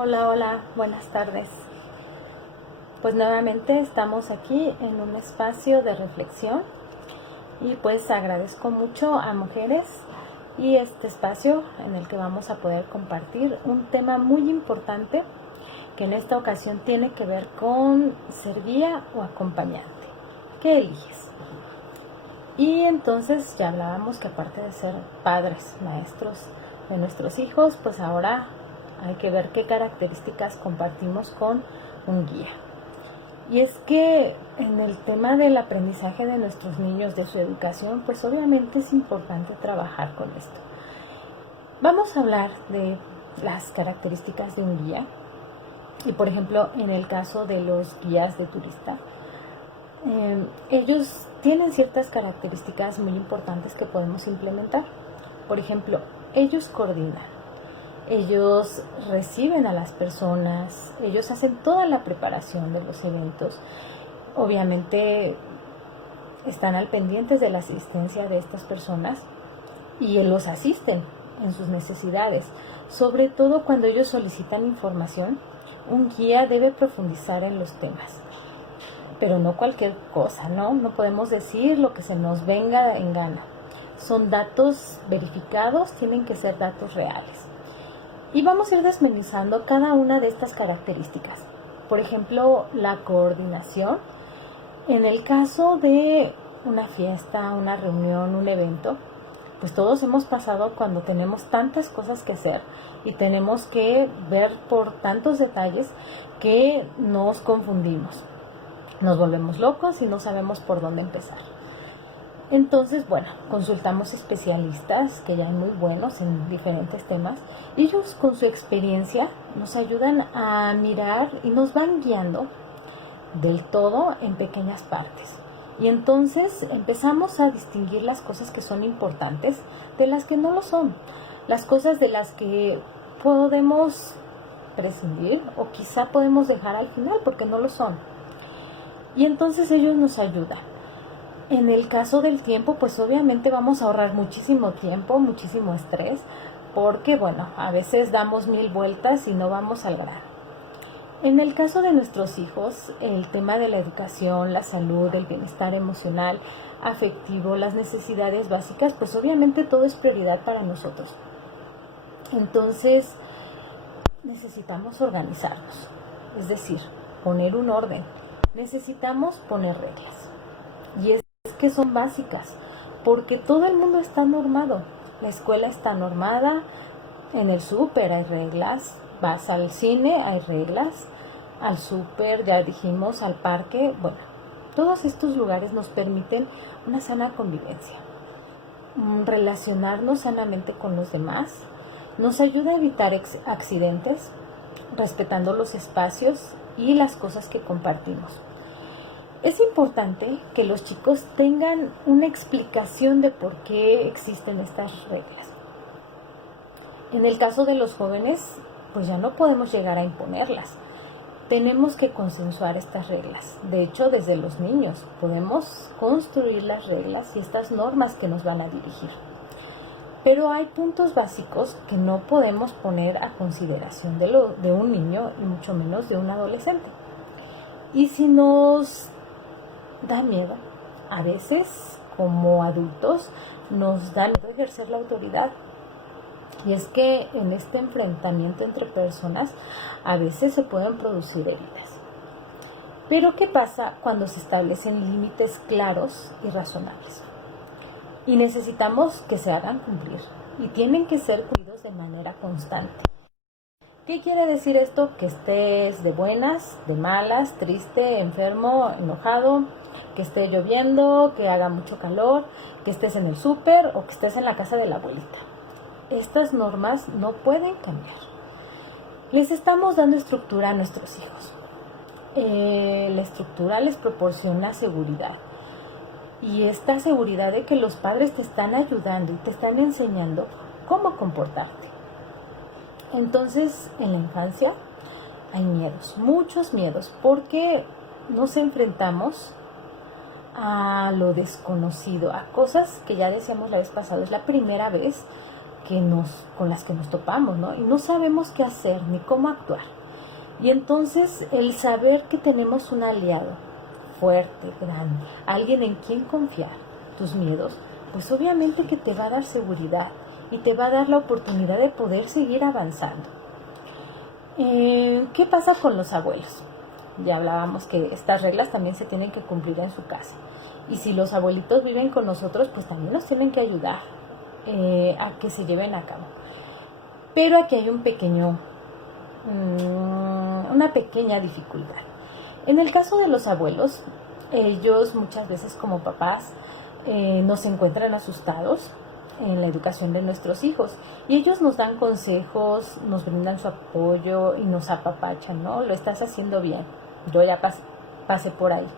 Hola, hola, buenas tardes. Pues nuevamente estamos aquí en un espacio de reflexión y pues agradezco mucho a Mujeres y este espacio en el que vamos a poder compartir un tema muy importante que en esta ocasión tiene que ver con ser guía o acompañante. ¿Qué eliges? Y entonces ya hablábamos que aparte de ser padres, maestros de nuestros hijos, pues ahora hay que ver qué características compartimos con un guía. Y es que en el tema del aprendizaje de nuestros niños, de su educación, pues obviamente es importante trabajar con esto. Vamos a hablar de las características de un guía. Y por ejemplo, en el caso de los guías de turista, ellos tienen ciertas características muy importantes que podemos implementar. Por ejemplo, ellos coordinan, ellos reciben a las personas, ellos hacen toda la preparación de los eventos. Obviamente están al pendiente de la asistencia de estas personas y los asisten en sus necesidades. Sobre todo cuando ellos solicitan información, un guía debe profundizar en los temas. Pero no cualquier cosa, ¿no? No podemos decir lo que se nos venga en gana. Son datos verificados, tienen que ser datos reales. Y vamos a ir desmenuzando cada una de estas características. Por ejemplo, la coordinación. En el caso de una fiesta, una reunión, un evento, pues todos hemos pasado cuando tenemos tantas cosas que hacer y tenemos que ver por tantos detalles que nos confundimos. Nos volvemos locos y no sabemos por dónde empezar. Entonces, bueno, consultamos especialistas que ya son muy buenos en diferentes temas. Ellos con su experiencia nos ayudan a mirar y nos van guiando del todo en pequeñas partes. Y entonces empezamos a distinguir las cosas que son importantes de las que no lo son. Las cosas de las que podemos prescindir o quizá podemos dejar al final porque no lo son. Y entonces ellos nos ayudan. En el caso del tiempo, pues obviamente vamos a ahorrar muchísimo tiempo, muchísimo estrés, porque bueno, a veces damos 1000 vueltas y no vamos al grano. En el caso de nuestros hijos, el tema de la educación, la salud, el bienestar emocional, afectivo, las necesidades básicas, pues obviamente todo es prioridad para nosotros. Entonces, necesitamos organizarnos, es decir, poner un orden. Necesitamos poner reglas. Y es que son básicas, porque todo el mundo está normado. La escuela está normada, en el súper hay reglas, vas al cine hay reglas, al súper, ya dijimos, al parque. Bueno, todos estos lugares nos permiten una sana convivencia, relacionarnos sanamente con los demás, nos ayuda a evitar accidentes, respetando los espacios y las cosas que compartimos. Es importante que los chicos tengan una explicación de por qué existen estas reglas. En el caso de los jóvenes, pues ya no podemos llegar a imponerlas. Tenemos que consensuar estas reglas. De hecho, desde los niños podemos construir las reglas y estas normas que nos van a dirigir. Pero hay puntos básicos que no podemos poner a consideración de un niño y mucho menos de un adolescente. Y si nos da miedo, a veces como adultos nos da miedo ejercer la autoridad. Y es que en este enfrentamiento entre personas a veces se pueden producir heridas. Pero ¿qué pasa cuando se establecen límites claros y razonables? Y necesitamos que se hagan cumplir y tienen que ser cumplidos de manera constante. ¿Qué quiere decir esto? Que estés de buenas, de malas, triste, enfermo, enojado, que esté lloviendo, que haga mucho calor, que estés en el súper o que estés en la casa de la abuelita. Estas normas no pueden cambiar. Les estamos dando estructura a nuestros hijos. La estructura les proporciona seguridad. Y esta seguridad de que los padres te están ayudando y te están enseñando cómo comportarte. Entonces, en la infancia hay miedos, muchos miedos, porque nos enfrentamos a lo desconocido, a cosas que ya decíamos la vez pasada, es la primera vez con las que nos topamos, ¿no? Y no sabemos qué hacer ni cómo actuar. Y entonces el saber que tenemos un aliado fuerte, grande, alguien en quien confiar tus miedos, pues obviamente que te va a dar seguridad y te va a dar la oportunidad de poder seguir avanzando. ¿Qué pasa con los abuelos? Ya hablábamos que estas reglas también se tienen que cumplir en su casa. Y si los abuelitos viven con nosotros, pues también nos tienen que ayudar a que se lleven a cabo. Pero aquí hay una pequeña dificultad. En el caso de los abuelos, ellos muchas veces como papás nos encuentran asustados en la educación de nuestros hijos y ellos nos dan consejos, nos brindan su apoyo y nos apapachan, ¿no? Lo estás haciendo bien, yo ya pasé por ahí.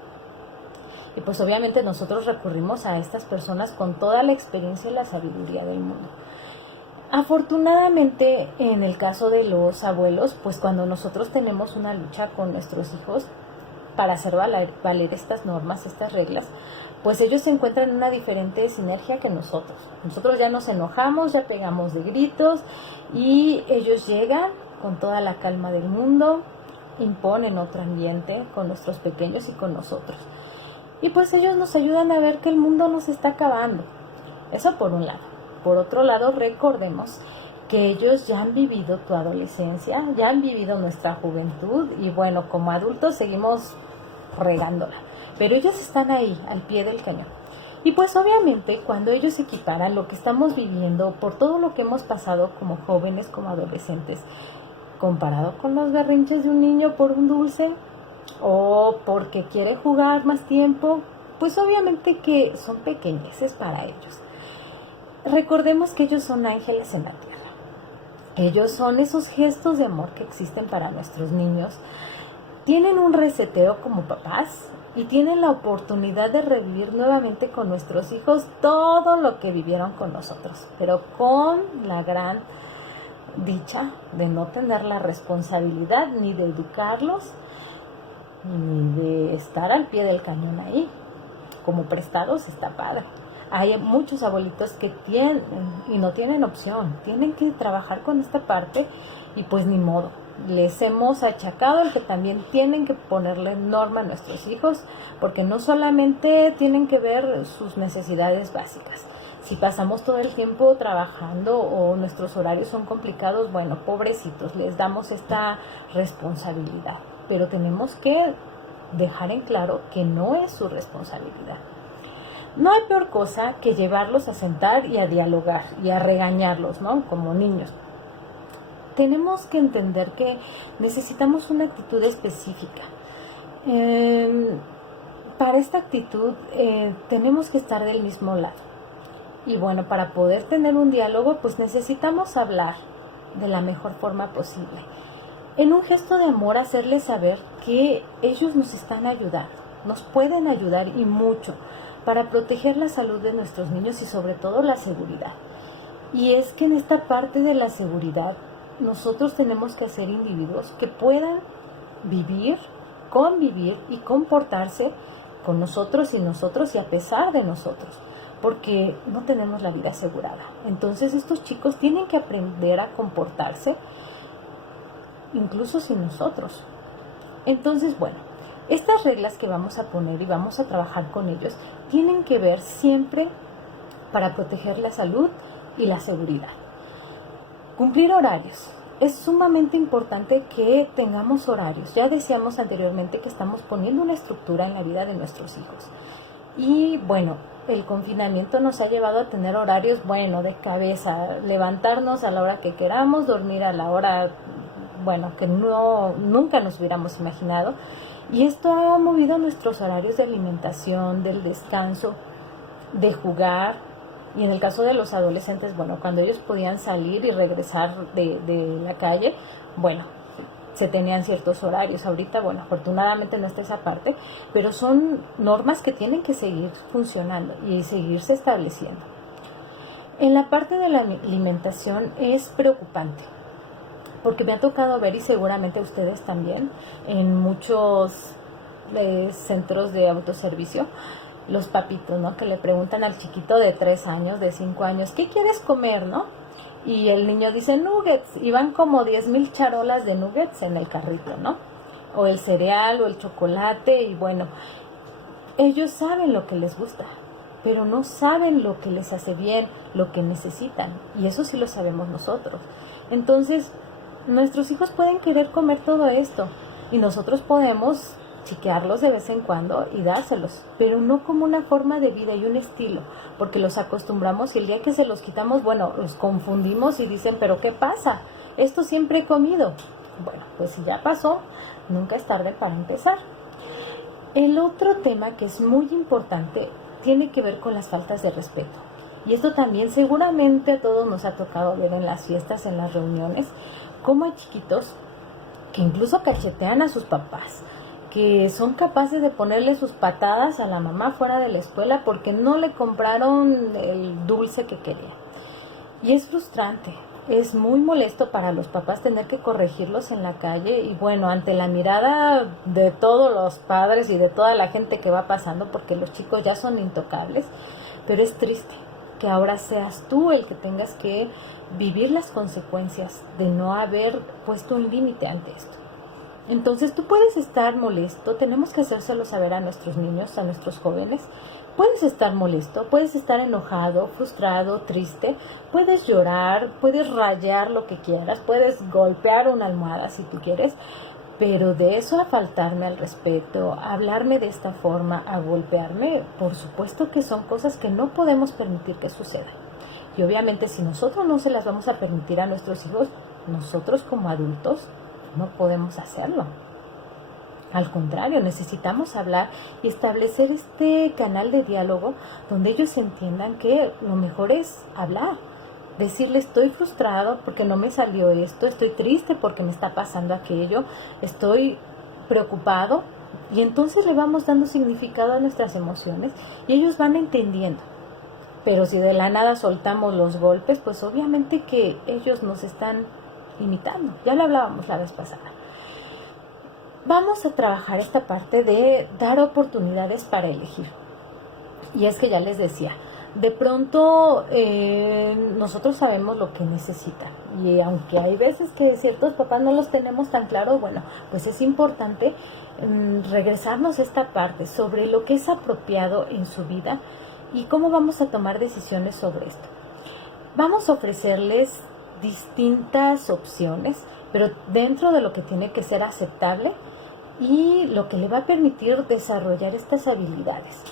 Y pues obviamente nosotros recurrimos a estas personas con toda la experiencia y la sabiduría del mundo. Afortunadamente, en el caso de los abuelos, pues cuando nosotros tenemos una lucha con nuestros hijos para hacer valer estas normas, estas reglas, pues ellos se encuentran en una diferente sinergia que nosotros. Nosotros ya nos enojamos, ya pegamos de gritos y ellos llegan con toda la calma del mundo, imponen otro ambiente con nuestros pequeños y con nosotros. Y pues ellos nos ayudan a ver que el mundo nos está acabando. Eso por un lado. Por otro lado, recordemos que ellos ya han vivido tu adolescencia, ya han vivido nuestra juventud y bueno, como adultos seguimos regándola. Pero ellos están ahí, al pie del cañón. Y pues obviamente cuando ellos equiparan lo que estamos viviendo por todo lo que hemos pasado como jóvenes, como adolescentes, comparado con los berrinches de un niño por un dulce o porque quiere jugar más tiempo, pues obviamente que son pequeñeces para ellos. Recordemos que ellos son ángeles en la tierra. Ellos son esos gestos de amor que existen para nuestros niños. Tienen un reseteo como papás y tienen la oportunidad de revivir nuevamente con nuestros hijos todo lo que vivieron con nosotros, pero con la gran dicha de no tener la responsabilidad ni de educarlos, ni de estar al pie del cañón ahí. Como prestados está padre. Hay muchos abuelitos que tienen y no tienen opción, tienen que trabajar con esta parte y pues ni modo. Les hemos achacado el que también tienen que ponerle norma a nuestros hijos, porque no solamente tienen que ver sus necesidades básicas. Si pasamos todo el tiempo trabajando o nuestros horarios son complicados, bueno, pobrecitos, les damos esta responsabilidad. Pero tenemos que dejar en claro que no es su responsabilidad. No hay peor cosa que llevarlos a sentar y a dialogar y a regañarlos, ¿no? Como niños. Tenemos que entender que necesitamos una actitud específica. Para esta actitud tenemos que estar del mismo lado. Y bueno, para poder tener un diálogo, pues necesitamos hablar de la mejor forma posible. En un gesto de amor, hacerles saber que ellos nos están ayudando, nos pueden ayudar y mucho para proteger la salud de nuestros niños y sobre todo la seguridad. Y es que en esta parte de la seguridad, nosotros tenemos que ser individuos que puedan vivir, convivir y comportarse con nosotros y a pesar de nosotros, porque no tenemos la vida asegurada. Entonces estos chicos tienen que aprender a comportarse incluso sin nosotros. Entonces, bueno, estas reglas que vamos a poner y vamos a trabajar con ellos tienen que ver siempre para proteger la salud y la seguridad. Cumplir horarios. Es sumamente importante que tengamos horarios. Ya decíamos anteriormente que estamos poniendo una estructura en la vida de nuestros hijos. Y bueno, el confinamiento nos ha llevado a tener horarios, bueno, de cabeza, levantarnos a la hora que queramos, dormir a la hora, bueno, que nunca nos hubiéramos imaginado. Y esto ha movido nuestros horarios de alimentación, del descanso, de jugar. Y en el caso de los adolescentes, bueno, cuando ellos podían salir y regresar de la calle, bueno, se tenían ciertos horarios. Ahorita, bueno, afortunadamente no está esa parte, pero son normas que tienen que seguir funcionando y seguirse estableciendo. En la parte de la alimentación es preocupante, porque me ha tocado ver, y seguramente ustedes también, en muchos centros de autoservicio, los papitos, ¿no? Que le preguntan al chiquito de 3 años, de 5 años, ¿qué quieres comer, no? y el niño dice nuggets y van como 10,000 charolas de nuggets en el carrito, ¿no? O el cereal o el chocolate y bueno, ellos saben lo que les gusta, pero no saben lo que les hace bien, lo que necesitan, y eso sí lo sabemos nosotros. Entonces, nuestros hijos pueden querer comer todo esto y nosotros podemos chiquearlos de vez en cuando y dárselos, pero no como una forma de vida y un estilo, porque los acostumbramos y el día que se los quitamos, bueno, los confundimos y dicen, pero ¿qué pasa? Esto siempre he comido. Bueno, pues si ya pasó, nunca es tarde para empezar. El otro tema que es muy importante tiene que ver con las faltas de respeto. Y esto también seguramente a todos nos ha tocado ver en las fiestas, en las reuniones, cómo hay chiquitos que incluso cachetean a sus papás, que son capaces de ponerle sus patadas a la mamá fuera de la escuela porque no le compraron el dulce que quería. Y es frustrante, es muy molesto para los papás tener que corregirlos en la calle y bueno, ante la mirada de todos los padres y de toda la gente que va pasando, porque los chicos ya son intocables, pero es triste que ahora seas tú el que tengas que vivir las consecuencias de no haber puesto un límite ante esto. Entonces tú puedes estar molesto, tenemos que hacérselo saber a nuestros niños, a nuestros jóvenes. Puedes estar molesto, puedes estar enojado, frustrado, triste, puedes llorar, puedes rayar lo que quieras, puedes golpear una almohada si tú quieres, pero de eso a faltarme al respeto, a hablarme de esta forma, a golpearme, por supuesto que son cosas que no podemos permitir que sucedan. Y obviamente si nosotros no se las vamos a permitir a nuestros hijos, nosotros como adultos no podemos hacerlo. Al contrario, necesitamos hablar y establecer este canal de diálogo donde ellos entiendan que lo mejor es hablar. Decirle, estoy frustrado porque no me salió esto, estoy triste porque me está pasando aquello, estoy preocupado, y entonces le vamos dando significado a nuestras emociones y ellos van entendiendo. Pero si de la nada soltamos los golpes, pues obviamente que ellos nos están imitando. Ya lo hablábamos la vez pasada. Vamos a trabajar esta parte de dar oportunidades para elegir. Y es que ya les decía, de pronto nosotros sabemos lo que necesitan. Y aunque hay veces que ciertos papás no los tenemos tan claros, bueno, pues es importante regresarnos a esta parte sobre lo que es apropiado en su vida y cómo vamos a tomar decisiones sobre esto. Vamos a ofrecerles distintas opciones, pero dentro de lo que tiene que ser aceptable y lo que le va a permitir desarrollar estas habilidades.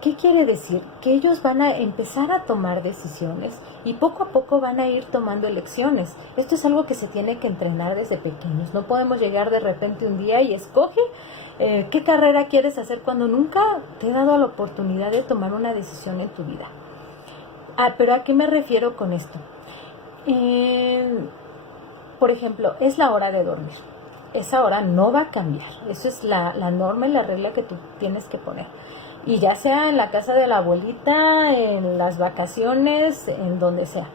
¿Qué quiere decir? Que ellos van a empezar a tomar decisiones y poco a poco van a ir tomando elecciones. Esto es algo que se tiene que entrenar desde pequeños. No podemos llegar de repente un día y escoge qué carrera quieres hacer cuando nunca te he dado la oportunidad de tomar una decisión en tu vida. Pero ¿a qué me refiero con esto? Por ejemplo, es la hora de dormir. Esa hora no va a cambiar. Eso es la norma y la regla que tú tienes que poner. Y ya sea en la casa de la abuelita, en las vacaciones, en donde sea.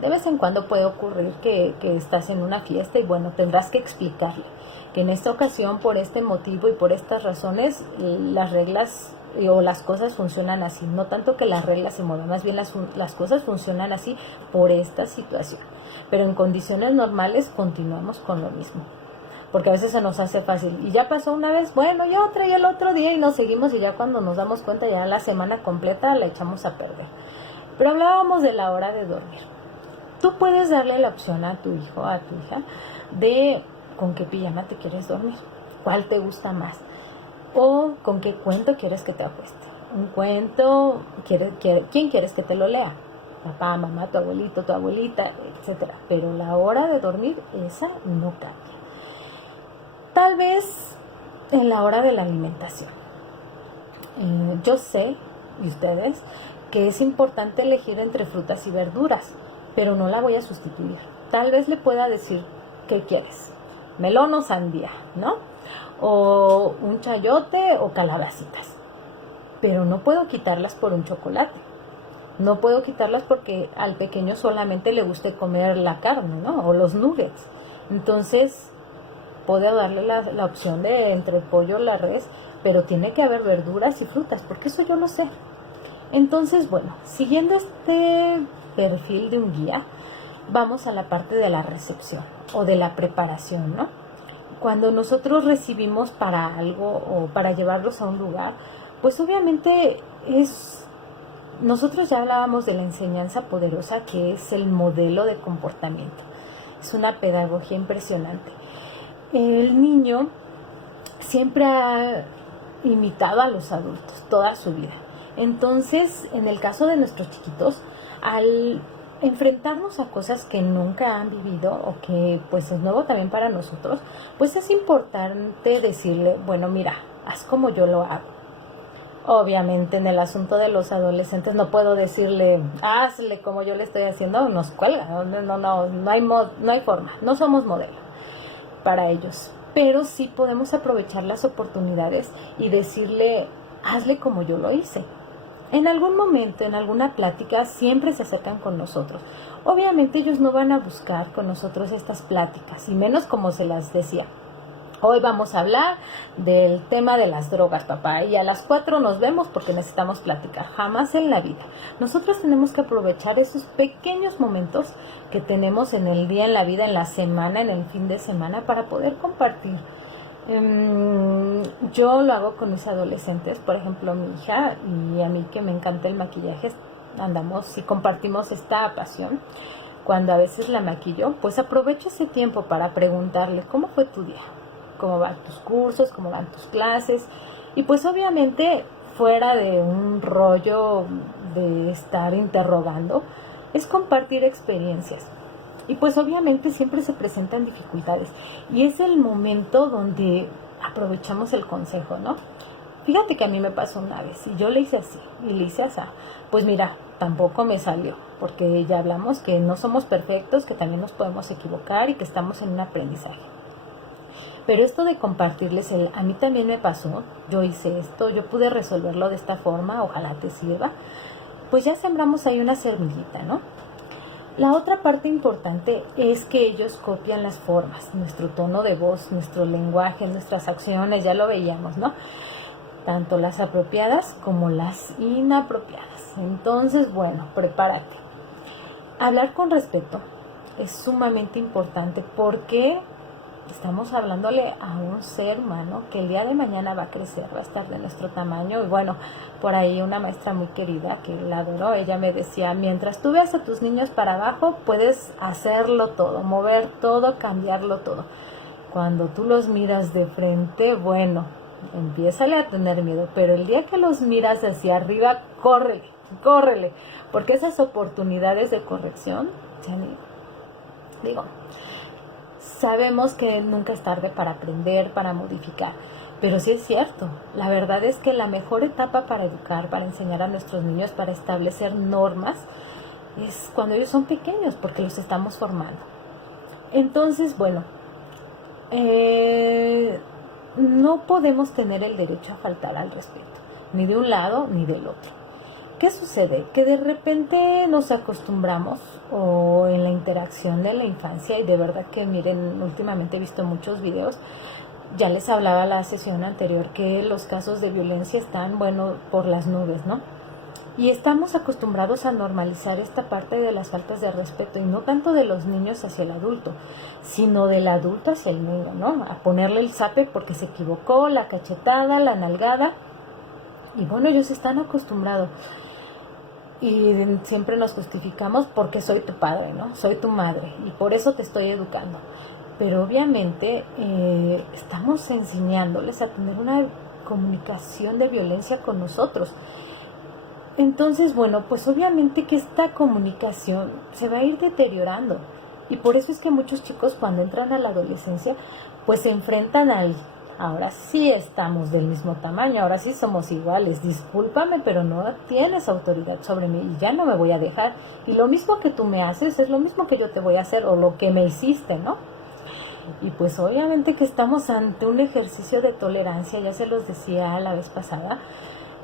De vez en cuando puede ocurrir que estás en una fiesta y bueno, tendrás que explicarle que en esta ocasión, por este motivo y por estas razones, las reglas o las cosas funcionan así. No tanto que las reglas se muevan, más bien las cosas funcionan así por esta situación. Pero en condiciones normales continuamos con lo mismo. Porque a veces se nos hace fácil. Y ya pasó una vez, bueno, y otra, y el otro día, y nos seguimos, y ya cuando nos damos cuenta, ya la semana completa la echamos a perder. Pero hablábamos de la hora de dormir. Tú puedes darle la opción a tu hijo, a tu hija, de con qué pijama te quieres dormir, cuál te gusta más, o con qué cuento quieres que te acueste. Un cuento, ¿quién quieres que te lo lea? Papá, mamá, tu abuelito, tu abuelita, etcétera. Pero la hora de dormir, esa no cambia. Tal vez en la hora de la alimentación. Yo sé, y ustedes, que es importante elegir entre frutas y verduras, pero no la voy a sustituir. Tal vez le pueda decir, ¿qué quieres? Melón o sandía, ¿no? O un chayote o calabacitas. Pero no puedo quitarlas por un chocolate. No puedo quitarlas porque al pequeño solamente le guste comer la carne, ¿no? O los nuggets. Entonces, puedo darle la opción de entre el pollo o la res, pero tiene que haber verduras y frutas, porque eso yo lo sé. Entonces, bueno, siguiendo este perfil de un guía, vamos a la parte de la recepción o de la preparación, ¿no? Cuando nosotros recibimos para algo o para llevarlos a un lugar, pues obviamente nosotros ya hablábamos de la enseñanza poderosa, que es el modelo de comportamiento. Es una pedagogía impresionante. El niño siempre ha imitado a los adultos toda su vida. Entonces, en el caso de nuestros chiquitos, al enfrentarnos a cosas que nunca han vivido o que pues es nuevo también para nosotros, pues es importante decirle, bueno, mira, haz como yo lo hago. Obviamente en el asunto de los adolescentes no puedo decirle, hazle como yo le estoy haciendo, nos cuelga, no hay forma, no somos modelo para ellos. Pero sí podemos aprovechar las oportunidades y decirle, hazle como yo lo hice. En algún momento, en alguna plática, siempre se acercan con nosotros. Obviamente ellos no van a buscar con nosotros estas pláticas, y menos como se las decía. Hoy vamos a hablar del tema de las drogas, papá, y a las 4 nos vemos porque necesitamos platicar. Jamás en la vida. Nosotros tenemos que aprovechar esos pequeños momentos que tenemos en el día, en la vida, en la semana, en el fin de semana, para poder compartir. Yo lo hago con mis adolescentes, por ejemplo, mi hija y a mí que me encanta el maquillaje, andamos y compartimos esta pasión. Cuando a veces la maquillo, pues aprovecho ese tiempo para preguntarle, ¿cómo fue tu día? ¿Cómo van tus cursos? ¿Cómo van tus clases? Y pues obviamente fuera de un rollo de estar interrogando, es compartir experiencias. Y pues obviamente siempre se presentan dificultades. Y es el momento donde aprovechamos el consejo, ¿no? Fíjate que a mí me pasó una vez y yo le hice así y le hice así. Pues mira, tampoco me salió, porque ya hablamos que no somos perfectos, que también nos podemos equivocar y que estamos en un aprendizaje. Pero esto de compartirles a mí también me pasó, yo hice esto, yo pude resolverlo de esta forma, ojalá te sirva, pues ya sembramos ahí una semillita, ¿no? La otra parte importante es que ellos copian las formas, nuestro tono de voz, nuestro lenguaje, nuestras acciones, ya lo veíamos, ¿no? Tanto las apropiadas como las inapropiadas. Entonces, bueno, prepárate. Hablar con respeto es sumamente importante porque estamos hablándole a un ser humano que el día de mañana va a crecer, va a estar de nuestro tamaño. Y bueno, por ahí una maestra muy querida que la adoro, ella me decía, mientras tú veas a tus niños para abajo, puedes hacerlo todo, mover todo, cambiarlo todo. Cuando tú los miras de frente, bueno, empiézale a tener miedo, pero el día que los miras hacia arriba, córrele, porque esas oportunidades de corrección se han ido. Digo, sabemos que nunca es tarde para aprender, para modificar, pero sí es cierto, la verdad es que la mejor etapa para educar, para enseñar a nuestros niños, para establecer normas, es cuando ellos son pequeños, porque los estamos formando. Entonces, bueno, no podemos tener el derecho a faltar al respeto, ni de un lado ni del otro. ¿Qué sucede? Que de repente nos acostumbramos o en la interacción de la infancia, y de verdad que miren, últimamente he visto muchos videos, ya les hablaba la sesión anterior que los casos de violencia están, bueno, por las nubes, ¿no? Y estamos acostumbrados a normalizar esta parte de las faltas de respeto, y no tanto de los niños hacia el adulto, sino del adulto hacia el niño, ¿no? A ponerle el zape porque se equivocó, la cachetada, la nalgada, y bueno, ellos están acostumbrados. Y siempre nos justificamos porque soy tu padre, ¿no? Soy tu madre y por eso te estoy educando. Pero obviamente estamos enseñándoles a tener una comunicación de violencia con nosotros. Entonces, bueno, pues obviamente que esta comunicación se va a ir deteriorando. Y por eso es que muchos chicos cuando entran a la adolescencia, pues se enfrentan ahora sí estamos del mismo tamaño, ahora sí somos iguales, discúlpame, pero no tienes autoridad sobre mí y ya no me voy a dejar. Y lo mismo que tú me haces es lo mismo que yo te voy a hacer o lo que me hiciste, ¿no? Y pues obviamente que estamos ante un ejercicio de tolerancia, ya se los decía la vez pasada,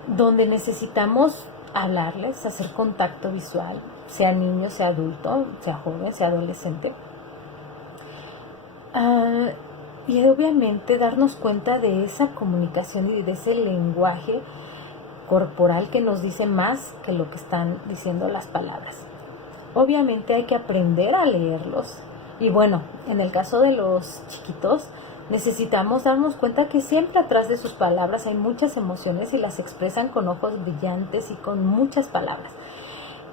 donde necesitamos hablarles, hacer contacto visual, sea niño, sea adulto, sea joven, sea adolescente. Y obviamente darnos cuenta de esa comunicación y de ese lenguaje corporal que nos dice más que lo que están diciendo las palabras. Obviamente hay que aprender a leerlos. Y bueno, en el caso de los chiquitos, necesitamos darnos cuenta que siempre atrás de sus palabras hay muchas emociones y las expresan con ojos brillantes y con muchas palabras.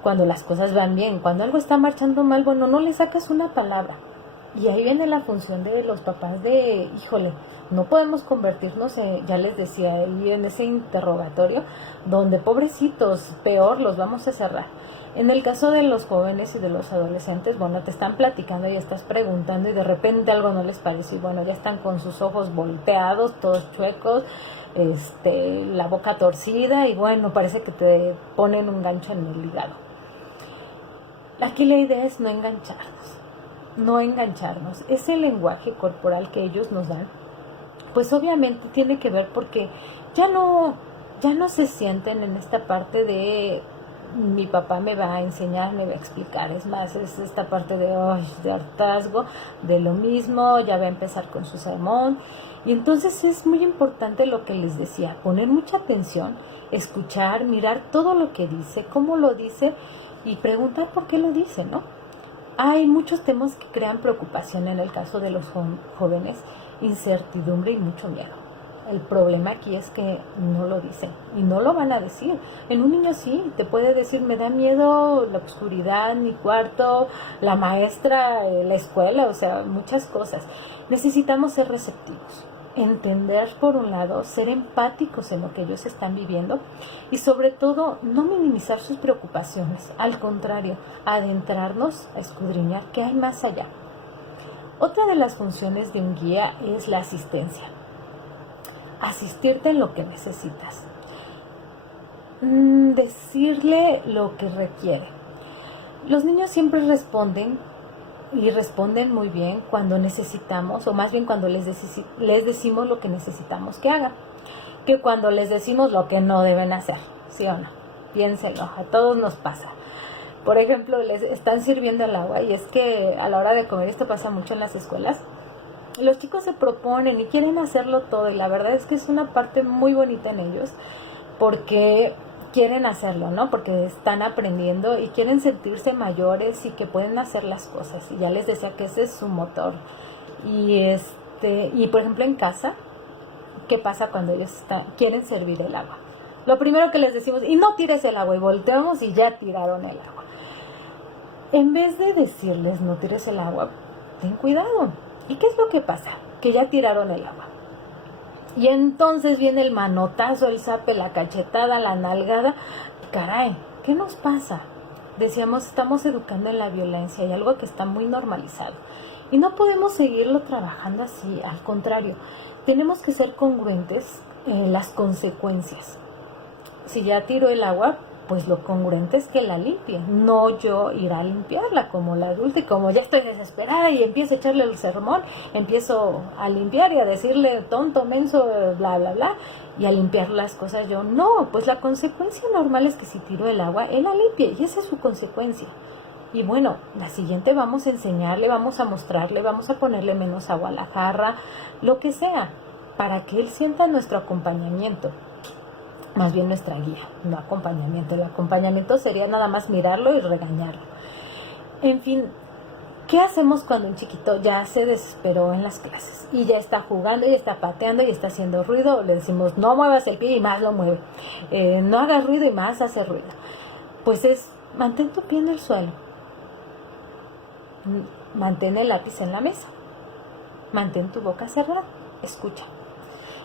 Cuando las cosas van bien, cuando algo está marchando mal, bueno, no le sacas una palabra. Y ahí viene la función de los papás de, híjole, no podemos convertirnos, ya les decía, en ese interrogatorio, donde pobrecitos, peor, los vamos a cerrar. En el caso de los jóvenes y de los adolescentes, bueno, te están platicando y estás preguntando y de repente algo no les parece y bueno, ya están con sus ojos volteados, todos chuecos, la boca torcida y bueno, parece que te ponen un gancho en el hígado. Aquí la idea es no engancharnos. Ese lenguaje corporal que ellos nos dan, pues obviamente tiene que ver porque ya no se sienten en esta parte de mi papá me va a enseñar, me va a explicar. Es más, es esta parte de hartazgo, de lo mismo, ya va a empezar con su sermón. Y entonces es muy importante lo que les decía, poner mucha atención, escuchar, mirar todo lo que dice, cómo lo dice y preguntar por qué lo dice, ¿no? Hay muchos temas que crean preocupación en el caso de los jóvenes, incertidumbre y mucho miedo. El problema aquí es que no lo dicen y no lo van a decir. En un niño sí, te puede decir, me da miedo la oscuridad, mi cuarto, la maestra, la escuela, o sea, muchas cosas. Necesitamos ser receptivos, entender por un lado, ser empáticos en lo que ellos están viviendo y sobre todo no minimizar sus preocupaciones, al contrario, adentrarnos a escudriñar qué hay más allá. Otra de las funciones de un guía es la asistencia. Asistirte en lo que necesitas. Decirle lo que requiere. Los niños siempre responden y responden muy bien cuando necesitamos, o más bien cuando les decimos lo que necesitamos que hagan, que cuando les decimos lo que no deben hacer, ¿sí o no? Piénsenlo, a todos nos pasa. Por ejemplo, les están sirviendo el agua y es que a la hora de comer, esto pasa mucho en las escuelas, los chicos se proponen y quieren hacerlo todo y la verdad es que es una parte muy bonita en ellos porque quieren hacerlo, ¿no? Porque están aprendiendo y quieren sentirse mayores y que pueden hacer las cosas y ya les decía que ese es su motor. Y por ejemplo en casa, ¿qué pasa cuando ellos quieren servir el agua? Lo primero que les decimos, y no tires el agua, y volteamos y ya tiraron el agua. En vez de decirles no tires el agua, ten cuidado. ¿Y qué es lo que pasa? Que ya tiraron el agua. Y entonces viene el manotazo, el zape, la cachetada, la nalgada. Caray, ¿qué nos pasa? Decíamos, estamos educando en la violencia y algo que está muy normalizado. Y no podemos seguirlo trabajando así, al contrario. Tenemos que ser congruentes en las consecuencias. Si ya tiro el agua, pues lo congruente es que la limpie, no yo ir a limpiarla como la adulta y como ya estoy desesperada y empiezo a echarle el sermón, empiezo a limpiar y a decirle tonto, menso, bla, bla, bla, y a limpiar las cosas yo. No, pues la consecuencia normal es que si tiro el agua, él la limpie y esa es su consecuencia. Y bueno, la siguiente vamos a enseñarle, vamos a mostrarle, vamos a ponerle menos agua a la jarra, lo que sea, para que él sienta nuestro acompañamiento. Más bien nuestra guía, no acompañamiento. El acompañamiento sería nada más mirarlo y regañarlo. En fin, ¿qué hacemos cuando un chiquito ya se desesperó en las clases? Y ya está jugando, y está pateando, y está haciendo ruido. Le decimos, no muevas el pie y más lo mueve. No hagas ruido y más hace ruido. Pues mantén tu pie en el suelo. Mantén el lápiz en la mesa. Mantén tu boca cerrada. Escucha.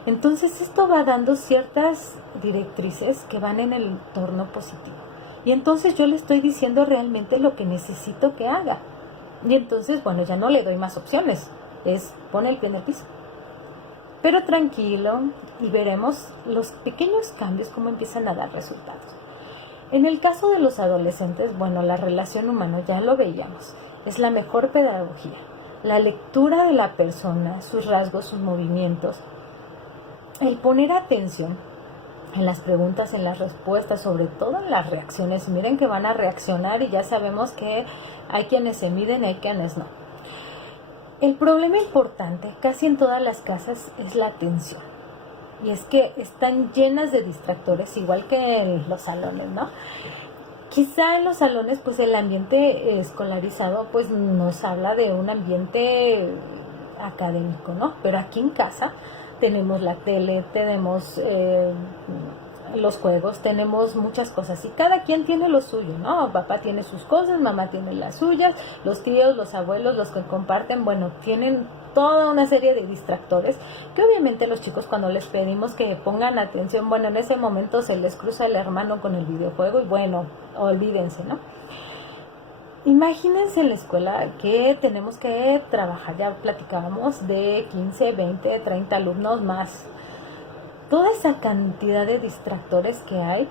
Entonces esto va dando ciertas directrices que van en el entorno positivo. Y entonces yo le estoy diciendo realmente lo que necesito que haga. Y entonces, bueno, ya no le doy más opciones. Pone el pie en el piso. Pero tranquilo y veremos los pequeños cambios cómo empiezan a dar resultados. En el caso de los adolescentes, bueno, la relación humana ya lo veíamos. Es la mejor pedagogía. La lectura de la persona, sus rasgos, sus movimientos. El poner atención en las preguntas, en las respuestas, sobre todo en las reacciones. Miren que van a reaccionar y ya sabemos que hay quienes se miden y hay quienes no. El problema importante casi en todas las casas es la atención. Y es que están llenas de distractores, igual que en los salones, ¿no? Quizá en los salones, pues el ambiente escolarizado, pues nos habla de un ambiente académico, ¿no? Pero aquí en casa tenemos la tele, tenemos los juegos, tenemos muchas cosas y cada quien tiene lo suyo, ¿no? Papá tiene sus cosas, mamá tiene las suyas, los tíos, los abuelos, los que comparten, bueno, tienen toda una serie de distractores que obviamente los chicos cuando les pedimos que pongan atención, bueno, en ese momento se les cruza el hermano con el videojuego y bueno, olvídense, ¿no? Imagínense en la escuela que tenemos que trabajar, ya platicábamos, de 15, 20, 30 alumnos más. Toda esa cantidad de distractores que hay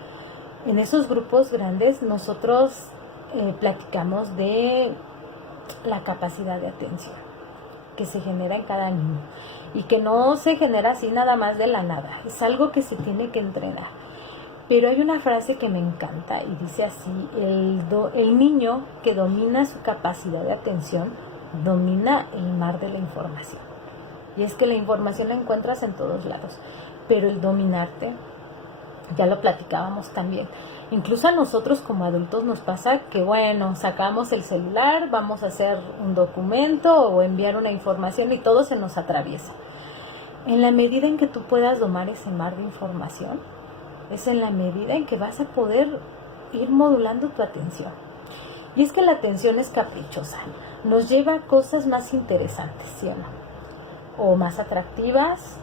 en esos grupos grandes, nosotros platicamos de la capacidad de atención que se genera en cada niño y que no se genera así nada más de la nada, es algo que se tiene que entrenar. Pero hay una frase que me encanta y dice así: el niño que domina su capacidad de atención domina el mar de la información. Y es que la información la encuentras en todos lados, pero el dominarte, ya lo platicábamos también, incluso a nosotros como adultos nos pasa que bueno, sacamos el celular, vamos a hacer un documento o enviar una información y todo se nos atraviesa. En la medida en que tú puedas domar ese mar de información, es en la medida en que vas a poder ir modulando tu atención. Y es que la atención es caprichosa, nos lleva a cosas más interesantes, ¿sí o no? O más atractivas,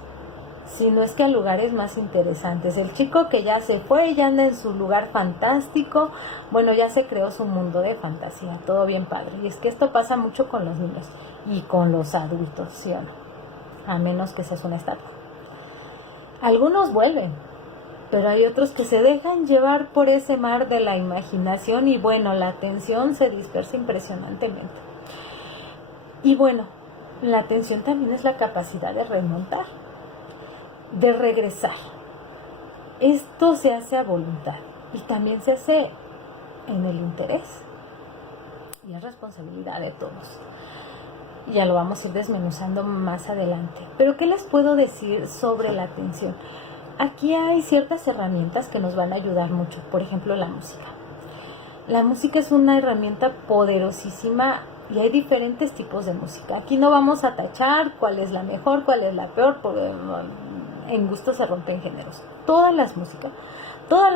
si no es que a lugares más interesantes. El chico que ya se fue, ya anda en su lugar fantástico, bueno, ya se creó su mundo de fantasía, todo bien padre. Y es que esto pasa mucho con los niños y con los adultos, ¿sí o no? A menos que seas una estatua. Algunos vuelven, pero hay otros que se dejan llevar por ese mar de la imaginación y bueno, la atención se dispersa impresionantemente. Y bueno, la atención también es la capacidad de remontar, de regresar. Esto se hace a voluntad y también se hace en el interés y es responsabilidad de todos. Ya lo vamos a ir desmenuzando más adelante. Pero ¿qué les puedo decir sobre la atención? Aquí hay ciertas herramientas que nos van a ayudar mucho. Por ejemplo, la música. La música es una herramienta poderosísima y hay diferentes tipos de música. Aquí no vamos a tachar cuál es la mejor, cuál es la peor, porque en gusto se rompen géneros. Toda la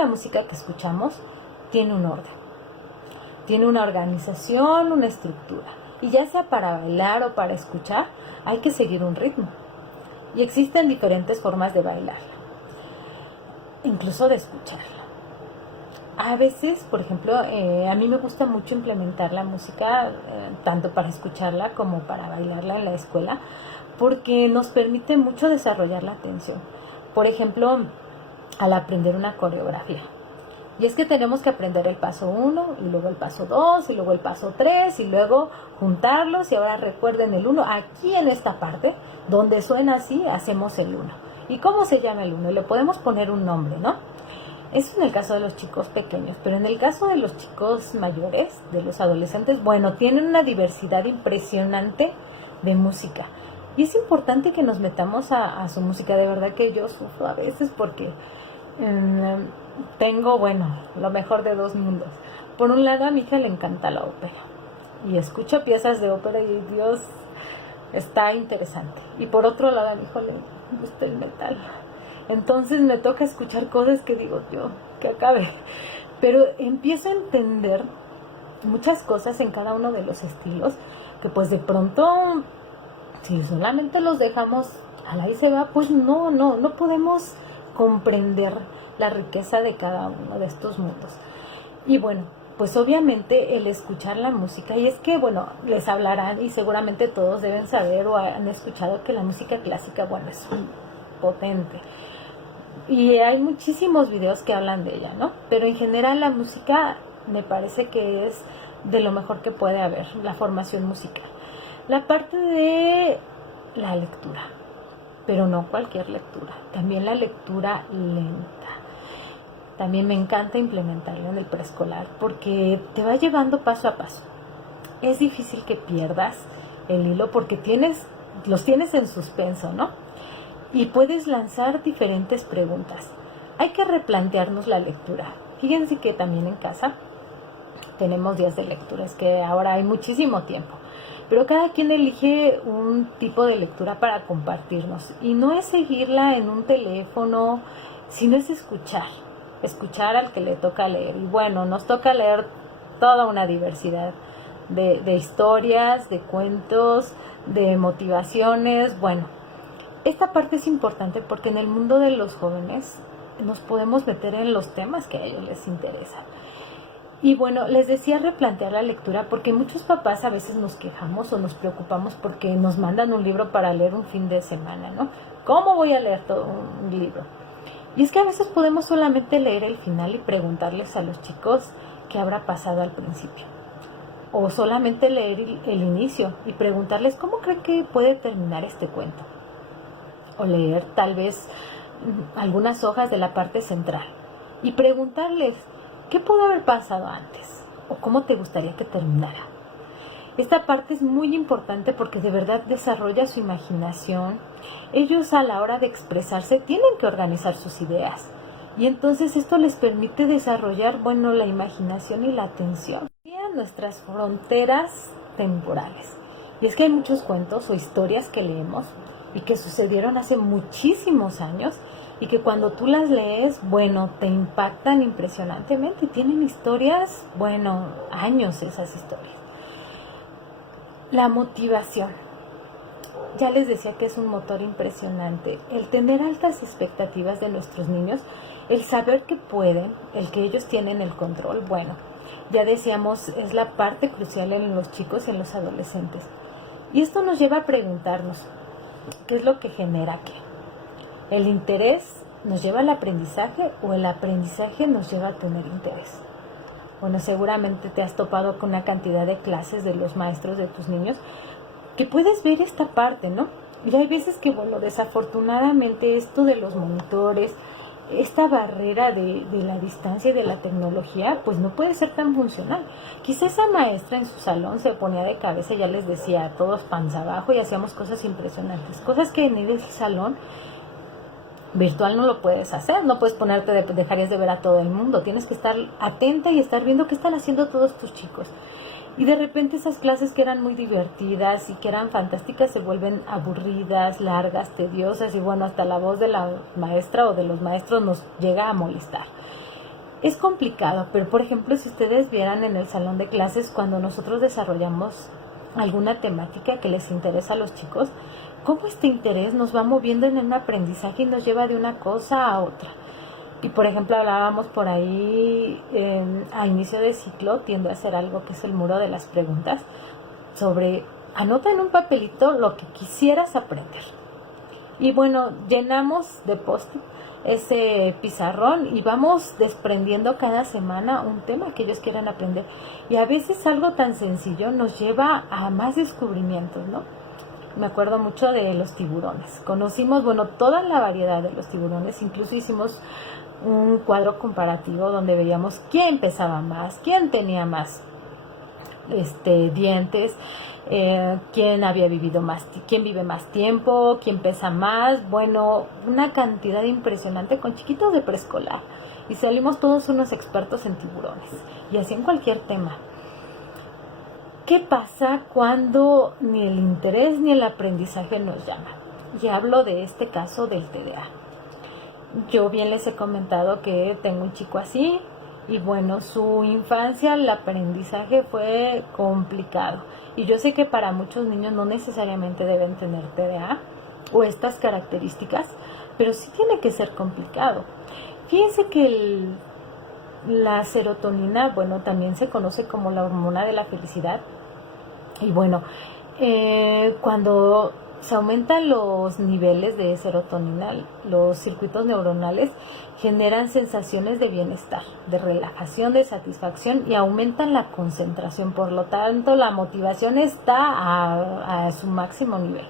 música que escuchamos tiene un orden, tiene una organización, una estructura. Y ya sea para bailar o para escuchar, hay que seguir un ritmo. Y existen diferentes formas de bailarla, incluso de escucharla. A veces, por ejemplo, a mí me gusta mucho implementar la música, tanto para escucharla como para bailarla en la escuela, porque nos permite mucho desarrollar la atención. Por ejemplo, al aprender una coreografía. Y es que tenemos que aprender el paso 1, y luego el paso 2, y luego el paso 3, y luego juntarlos, y ahora recuerden el 1. Aquí en esta parte, donde suena así, hacemos el 1. ¿Y cómo se llama el 1? Le podemos poner un nombre, ¿no? Eso en el caso de los chicos pequeños, pero en el caso de los chicos mayores, de los adolescentes, bueno, tienen una diversidad impresionante de música. Y es importante que nos metamos a su música. De verdad que yo sufro a veces porque tengo, bueno, lo mejor de dos mundos. Por un lado, a mi hija le encanta la ópera y escucho piezas de ópera y Dios, está interesante. Y por otro lado, a mi hijo le gusta el metal. Entonces me toca escuchar cosas que digo yo, que acabe. Pero empiezo a entender muchas cosas en cada uno de los estilos, que pues de pronto, si solamente los dejamos a la y se va, pues no podemos comprender la riqueza de cada uno de estos mundos. Y bueno, pues obviamente el escuchar la música, y es que bueno, les hablarán y seguramente todos deben saber o han escuchado que la música clásica, bueno, es potente. Y hay muchísimos videos que hablan de ella, ¿no? Pero en general la música me parece que es de lo mejor que puede haber, la formación musical. La parte de la lectura, pero no cualquier lectura, también la lectura lenta. También me encanta implementarla en el preescolar porque te va llevando paso a paso. Es difícil que pierdas el hilo porque los tienes en suspenso, ¿no? Y puedes lanzar diferentes preguntas. Hay que replantearnos la lectura. Fíjense que también en casa tenemos días de lectura, es que ahora hay muchísimo tiempo. Pero cada quien elige un tipo de lectura para compartirnos. Y no es seguirla en un teléfono, sino es escuchar al que le toca leer. Y bueno, nos toca leer toda una diversidad de historias, de cuentos, de motivaciones. Bueno, esta parte es importante porque en el mundo de los jóvenes nos podemos meter en los temas que a ellos les interesan. Y bueno, les decía replantear la lectura porque muchos papás a veces nos quejamos o nos preocupamos porque nos mandan un libro para leer un fin de semana, ¿no? ¿Cómo voy a leer todo un libro? Y es que a veces podemos solamente leer el final y preguntarles a los chicos qué habrá pasado al principio. O solamente leer el inicio y preguntarles cómo creen que puede terminar este cuento. O leer tal vez algunas hojas de la parte central y preguntarles ¿qué pudo haber pasado antes? ¿O cómo te gustaría que terminara? Esta parte es muy importante porque de verdad desarrolla su imaginación. Ellos a la hora de expresarse tienen que organizar sus ideas. Y entonces esto les permite desarrollar, bueno, la imaginación y la atención. Nuestras fronteras temporales. Y es que hay muchos cuentos o historias que leemos y que sucedieron hace muchísimos años y que cuando tú las lees, bueno, te impactan impresionantemente. Tienen historias, bueno, años esas historias. La motivación. Ya les decía que es un motor impresionante. El tener altas expectativas de nuestros niños, el saber que pueden, el que ellos tienen el control, bueno, ya decíamos, es la parte crucial en los chicos, en los adolescentes. Y esto nos lleva a preguntarnos, ¿qué es lo que genera qué? ¿El interés nos lleva al aprendizaje o el aprendizaje nos lleva a tener interés? Bueno, seguramente te has topado con una cantidad de clases de los maestros de tus niños que puedes ver esta parte, ¿no? Y hay veces que, bueno, desafortunadamente esto de los monitores, esta barrera de la distancia y de la tecnología, pues no puede ser tan funcional. Quizá esa maestra en su salón se ponía de cabeza, ya les decía, todos panza abajo y hacíamos cosas impresionantes, cosas que en el salón virtual no lo puedes hacer, no puedes ponerte, dejarías de ver a todo el mundo, tienes que estar atenta y estar viendo qué están haciendo todos tus chicos. Y de repente esas clases que eran muy divertidas y que eran fantásticas se vuelven aburridas, largas, tediosas y bueno, hasta la voz de la maestra o de los maestros nos llega a molestar. Es complicado, pero por ejemplo, si ustedes vieran en el salón de clases cuando nosotros desarrollamos alguna temática que les interesa a los chicos, cómo este interés nos va moviendo en un aprendizaje y nos lleva de una cosa a otra. Y por ejemplo hablábamos por ahí a inicio de ciclo, tiendo a hacer algo que es el muro de las preguntas, sobre anota en un papelito lo que quisieras aprender. Y bueno, llenamos de post-it ese pizarrón y vamos desprendiendo cada semana un tema que ellos quieran aprender. Y a veces algo tan sencillo nos lleva a más descubrimientos, ¿no? Me acuerdo mucho de los tiburones. Conocimos, bueno, toda la variedad de los tiburones, incluso hicimos un cuadro comparativo donde veíamos quién pesaba más, quién tenía más dientes, quién había vivido más, quién vive más tiempo, quién pesa más, bueno, una cantidad impresionante con chiquitos de preescolar. Y salimos todos unos expertos en tiburones y así en cualquier tema. ¿Qué pasa cuando ni el interés ni el aprendizaje nos llaman? Y hablo de este caso del TDA. Yo bien les he comentado que tengo un chico así y bueno, su infancia, el aprendizaje fue complicado. Y yo sé que para muchos niños no necesariamente deben tener TDA o estas características, pero sí tiene que ser complicado. Fíjense que la serotonina, bueno, también se conoce como la hormona de la felicidad. Y bueno, cuando se aumentan los niveles de serotonina, los circuitos neuronales generan sensaciones de bienestar, de relajación, de satisfacción y aumentan la concentración. Por lo tanto, la motivación está a su máximo nivel.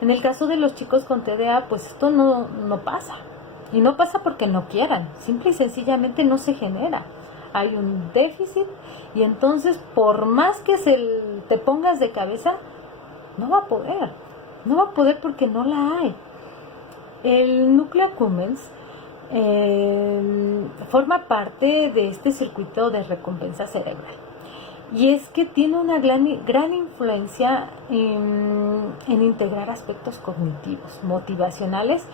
En el caso de los chicos con TDA, pues esto no pasa. Y no pasa porque no quieran, simple y sencillamente no se genera. Hay un déficit y entonces por más que te pongas de cabeza, no va a poder porque no la hay. El núcleo accumbens forma parte de este circuito de recompensa cerebral. Y es que tiene una gran influencia en integrar aspectos cognitivos, motivacionales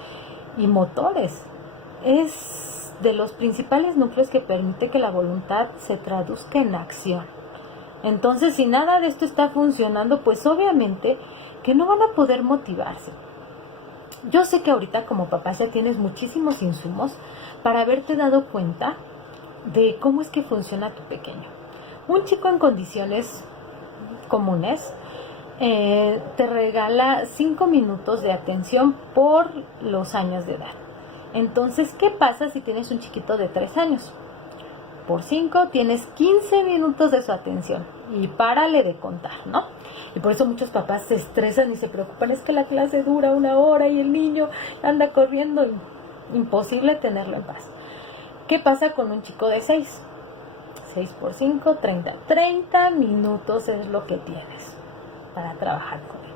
y motores. Es de los principales núcleos que permite que la voluntad se traduzca en acción. Entonces, si nada de esto está funcionando, pues obviamente que no van a poder motivarse. Yo sé que ahorita como papá ya tienes muchísimos insumos para haberte dado cuenta de cómo es que funciona tu pequeño. Un chico en condiciones comunes te regala 5 minutos de atención por los años de edad. Entonces, ¿qué pasa si tienes un chiquito de 3 años? Por 5 tienes 15 minutos de su atención y párale de contar, ¿no? Y por eso muchos papás se estresan y se preocupan, es que la clase dura 1 hora y el niño anda corriendo, imposible tenerlo en paz. ¿Qué pasa con un chico de 6? 6 por 5, 30. 30 minutos es lo que tienes para trabajar con él.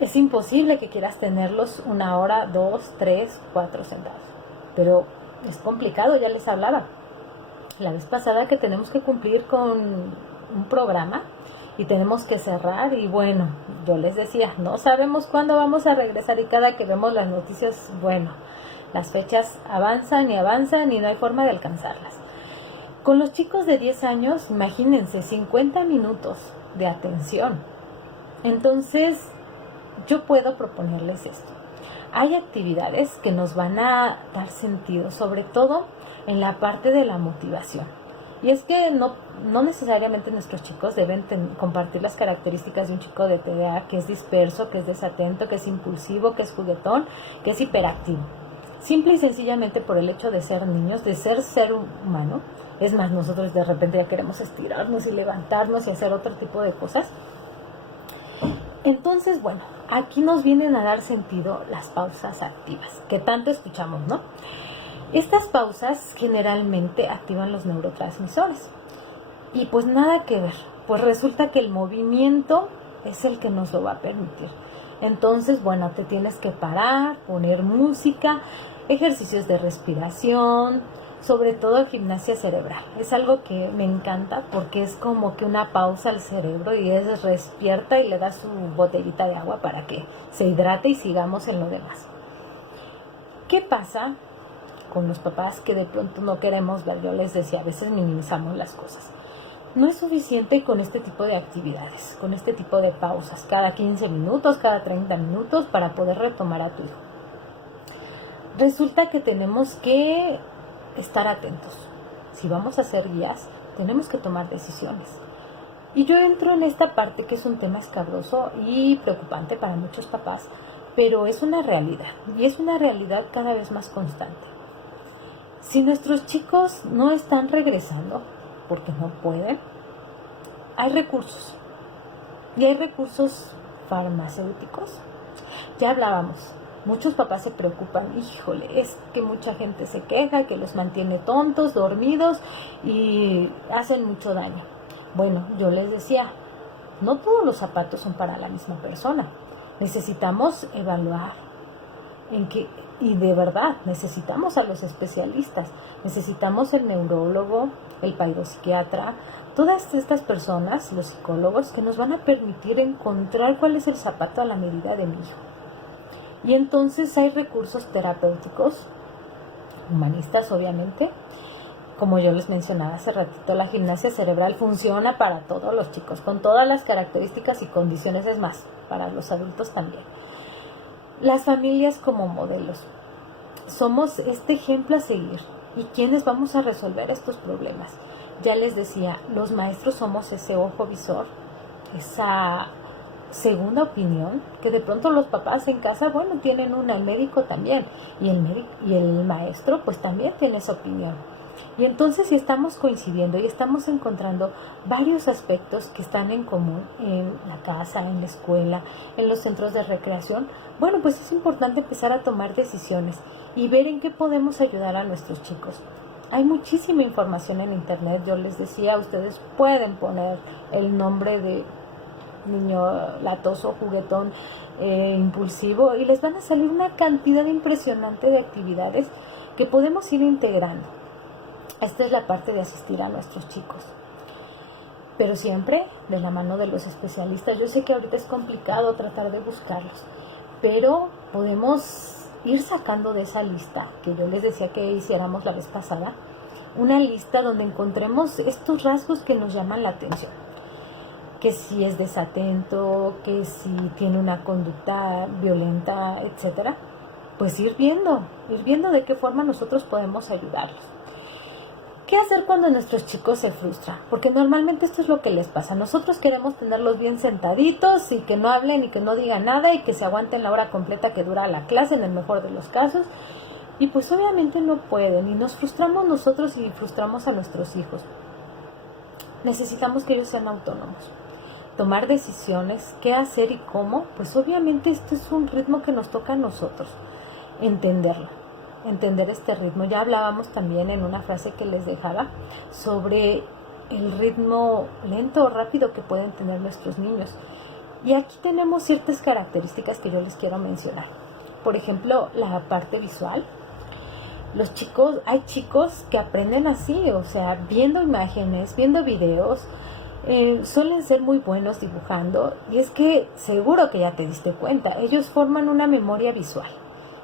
Es imposible que quieras tenerlos 1 hora, 2, 3, 4 sentados. Pero es complicado, ya les hablaba la vez pasada que tenemos que cumplir con un programa y tenemos que cerrar. Y bueno, yo les decía, no sabemos cuándo vamos a regresar, y cada que vemos las noticias, bueno, las fechas avanzan y no hay forma de alcanzarlas. Con los chicos de 10 años, imagínense, 50 minutos de atención. Entonces, yo puedo proponerles esto. Hay actividades que nos van a dar sentido, sobre todo en la parte de la motivación. Y es que no necesariamente nuestros chicos deben compartir las características de un chico de TDA, que es disperso, que es desatento, que es impulsivo, que es juguetón, que es hiperactivo. Simple y sencillamente por el hecho de ser niños, de ser humano. Es más, nosotros de repente ya queremos estirarnos y levantarnos y hacer otro tipo de cosas. Entonces, bueno, aquí nos vienen a dar sentido las pausas activas, que tanto escuchamos, ¿no? Estas pausas generalmente activan los neurotransmisores. Y pues nada que ver, pues resulta que el movimiento es el que nos lo va a permitir. Entonces, bueno, te tienes que parar, poner música, ejercicios de respiración, sobre todo gimnasia cerebral. Es algo que me encanta porque es como que una pausa al cerebro y es despierta y le da su botellita de agua para que se hidrate y sigamos en lo demás. ¿Qué pasa con los papás que de pronto no queremos ver? Yo les decía, a veces minimizamos las cosas. No es suficiente con este tipo de actividades, con este tipo de pausas, cada 15 minutos, cada 30 minutos para poder retomar a tu hijo. Resulta que tenemos que estar atentos. Si vamos a ser guías, tenemos que tomar decisiones. Y yo entro en esta parte que es un tema escabroso y preocupante para muchos papás, pero es una realidad, y es una realidad cada vez más constante. Si nuestros chicos no están regresando porque no pueden, hay recursos. Y hay recursos farmacéuticos. Ya hablábamos. Muchos papás se preocupan, híjole, es que mucha gente se queja, que los mantiene tontos, dormidos y hacen mucho daño. Bueno, yo les decía, no todos los zapatos son para la misma persona. Necesitamos evaluar y de verdad necesitamos a los especialistas, necesitamos el neurólogo, el psiquiatra, todas estas personas, los psicólogos, que nos van a permitir encontrar cuál es el zapato a la medida de mi hijo. Y entonces hay recursos terapéuticos, humanistas obviamente, como yo les mencionaba hace ratito, la gimnasia cerebral funciona para todos los chicos, con todas las características y condiciones, es más, para los adultos también. Las familias como modelos, somos este ejemplo a seguir. ¿Y quiénes vamos a resolver estos problemas? Ya les decía, los maestros somos ese ojo visor, esa segunda opinión, que de pronto los papás en casa, bueno, tienen una, el médico también, y el maestro pues también tiene esa opinión. Y entonces, si estamos coincidiendo y estamos encontrando varios aspectos que están en común en la casa, en la escuela, en los centros de recreación, bueno, pues es importante empezar a tomar decisiones y ver en qué podemos ayudar a nuestros chicos. Hay muchísima información en internet. Yo les decía, ustedes pueden poner el nombre de niño latoso, juguetón, impulsivo, y les van a salir una cantidad impresionante de actividades que podemos ir integrando. Esta es la parte de asistir a nuestros chicos. pero siempre de la mano de los especialistas. Yo sé que ahorita es complicado tratar de buscarlos, pero podemos ir sacando de esa lista que yo les decía que hiciéramos la vez pasada, una lista donde encontremos estos rasgos que nos llaman la atención, que si es desatento, que si tiene una conducta violenta, etcétera, pues ir viendo de qué forma nosotros podemos ayudarlos. ¿Qué hacer cuando nuestros chicos se frustran? Porque normalmente esto es lo que les pasa. Nosotros queremos tenerlos bien sentaditos y que no hablen y que no digan nada y que se aguanten la hora completa que dura la clase, en el mejor de los casos. Y pues obviamente no pueden y nos frustramos nosotros y frustramos a nuestros hijos. Necesitamos que ellos sean autónomos. Tomar decisiones, qué hacer y cómo, pues obviamente esto es un ritmo que nos toca a nosotros. Entender este ritmo. Ya hablábamos también en una frase que les dejaba sobre el ritmo lento o rápido que pueden tener nuestros niños. Y aquí tenemos ciertas características que yo les quiero mencionar. Por ejemplo, la parte visual. Hay chicos que aprenden así, o sea, viendo imágenes, viendo videos, suelen ser muy buenos dibujando, y es que seguro que ya te diste cuenta, ellos forman una memoria visual.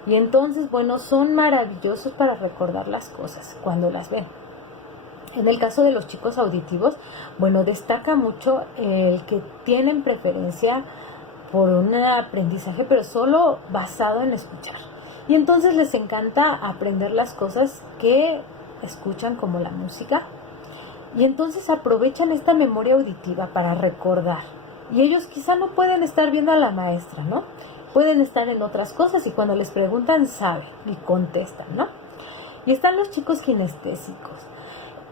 Y entonces, bueno, son maravillosos para recordar las cosas cuando las ven. En el caso de los chicos auditivos, bueno, destaca mucho el que tienen preferencia por un aprendizaje, pero solo basado en escuchar. Y entonces les encanta aprender las cosas que escuchan, como la música. Y entonces aprovechan esta memoria auditiva para recordar. Y ellos quizá no pueden estar viendo a la maestra, ¿no? Pueden estar en otras cosas y cuando les preguntan saben y contestan, ¿no? Y están los chicos kinestésicos.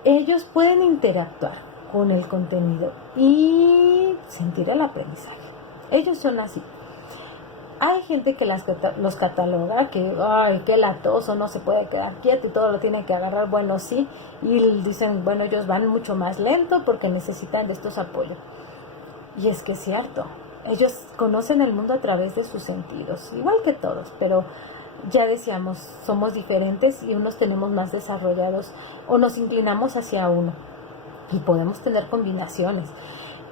Ellos pueden interactuar con el contenido y sentir el aprendizaje. Ellos son así. Hay gente que los cataloga, que ay, qué latoso, no se puede quedar quieto y todo lo tiene que agarrar. Bueno, sí, y dicen, bueno, ellos van mucho más lento porque necesitan de estos apoyos. Y es que es cierto. Ellos conocen el mundo a través de sus sentidos, igual que todos, pero ya decíamos, somos diferentes y unos tenemos más desarrollados o nos inclinamos hacia uno y podemos tener combinaciones.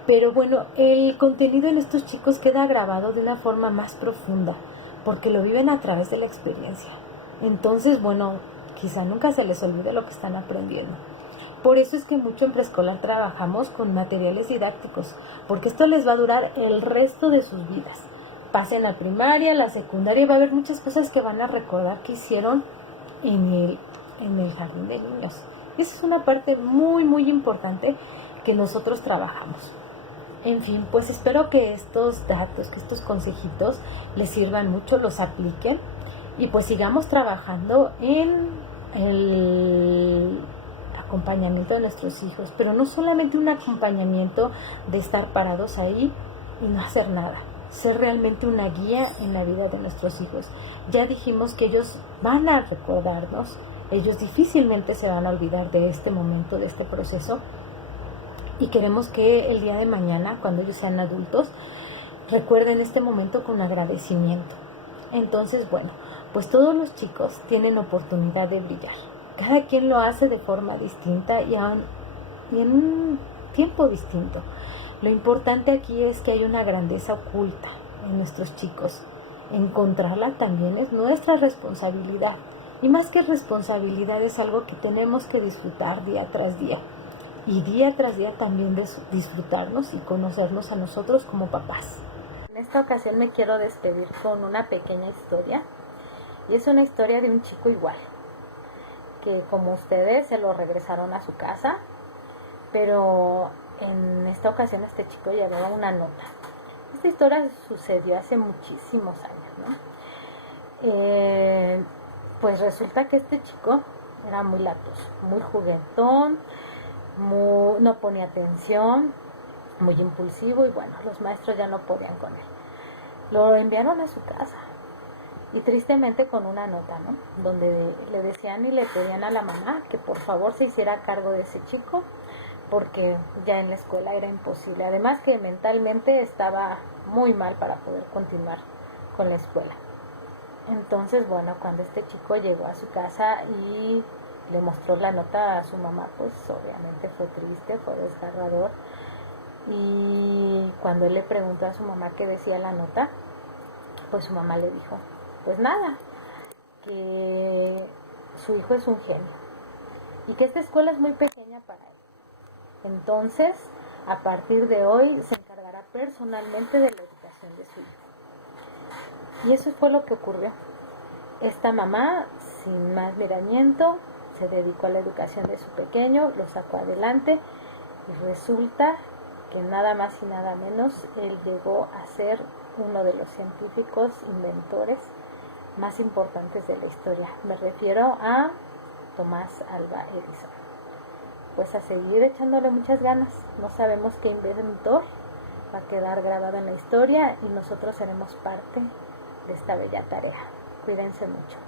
Pero bueno, el contenido en estos chicos queda grabado de una forma más profunda porque lo viven a través de la experiencia. Entonces, bueno, quizá nunca se les olvide lo que están aprendiendo. Por eso es que mucho en preescolar trabajamos con materiales didácticos, porque esto les va a durar el resto de sus vidas. Pasen la primaria, la secundaria, y va a haber muchas cosas que van a recordar que hicieron en el jardín de niños. Esa es una parte muy, muy importante que nosotros trabajamos. En fin, pues espero que estos datos, que estos consejitos les sirvan mucho, los apliquen y pues sigamos trabajando en el acompañamiento de nuestros hijos, pero no solamente un acompañamiento de estar parados ahí y no hacer nada, ser realmente una guía en la vida de nuestros hijos. Ya dijimos que ellos van a recordarnos, ellos difícilmente se van a olvidar de este momento, de este proceso, y queremos que el día de mañana, cuando ellos sean adultos, recuerden este momento con agradecimiento. Entonces, bueno, pues todos los chicos tienen oportunidad de brillar. Cada quien lo hace de forma distinta y en un tiempo distinto. Lo importante aquí es que hay una grandeza oculta en nuestros chicos. Encontrarla también es nuestra responsabilidad. Y más que responsabilidad, es algo que tenemos que disfrutar día tras día. Y día tras día también disfrutarnos y conocernos a nosotros como papás. En esta ocasión me quiero despedir con una pequeña historia. Y es una historia de un chico igual, que como ustedes se lo regresaron a su casa, pero en esta ocasión este chico llevaba una nota. Esta historia sucedió hace muchísimos años, ¿no? Pues resulta que este chico era muy latoso, muy juguetón, no ponía atención, muy impulsivo y bueno, los maestros ya no podían con él. Lo enviaron a su casa. Y tristemente con una nota, ¿no? Donde le decían y le pedían a la mamá que por favor se hiciera cargo de ese chico, porque ya en la escuela era imposible. Además que mentalmente estaba muy mal para poder continuar con la escuela. Entonces, bueno, cuando este chico llegó a su casa y le mostró la nota a su mamá, pues obviamente fue triste, fue desgarrador. Y cuando él le preguntó a su mamá qué decía la nota, pues su mamá le dijo, pues nada, que su hijo es un genio y que esta escuela es muy pequeña para él. Entonces, a partir de hoy se encargará personalmente de la educación de su hijo. Y eso fue lo que ocurrió. Esta mamá, sin más miramiento, se dedicó a la educación de su pequeño, lo sacó adelante y resulta que nada más y nada menos él llegó a ser uno de los científicos inventores más importantes de la historia. Me refiero a Tomás Alva Edison. Pues a seguir echándole muchas ganas. No sabemos qué inventor va a quedar grabado en la historia y nosotros seremos parte de esta bella tarea. Cuídense mucho.